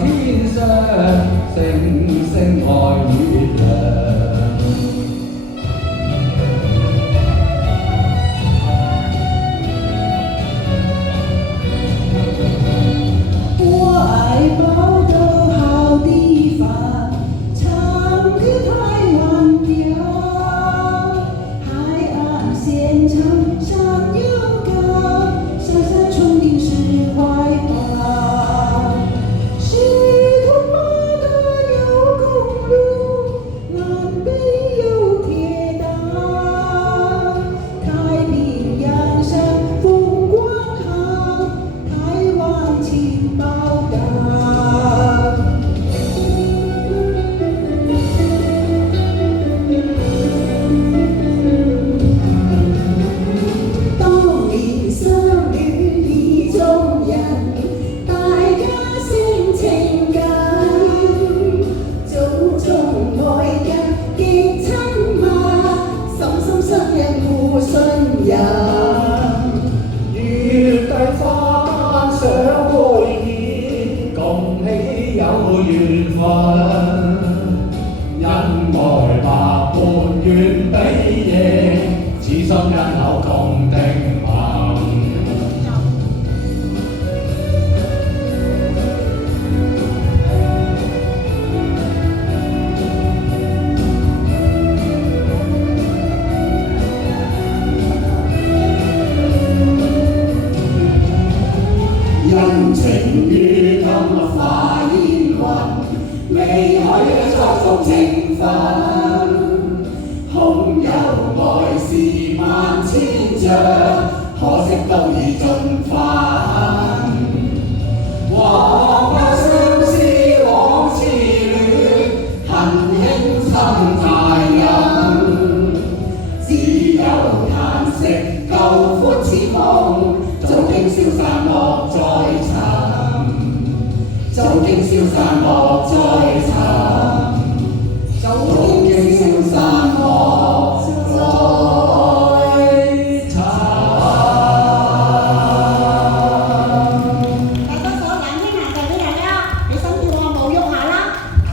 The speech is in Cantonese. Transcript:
天上，星星愛月亮。我愛寶島好地方，唱歌台灣調，海岸線長山又高，山山重定是懷抱。西屯馬達有公路，南北有鐵道，太平洋上風光好，台灣情報道。東鄰相鄰意中人，大家性情感，祖宗愛人極親密，心心相印互信任。月底返上會面，恭喜有緣分。恩愛百般願比翼，此心因口同定盟。人情於今化煙雲，未許作足情分。空有愛是萬千丈，可惜都已盡分。往日相思往痴戀，恨輕心太陰。只有嘆息舊歡似夢，早經消散莫再尋，早經消散莫再尋。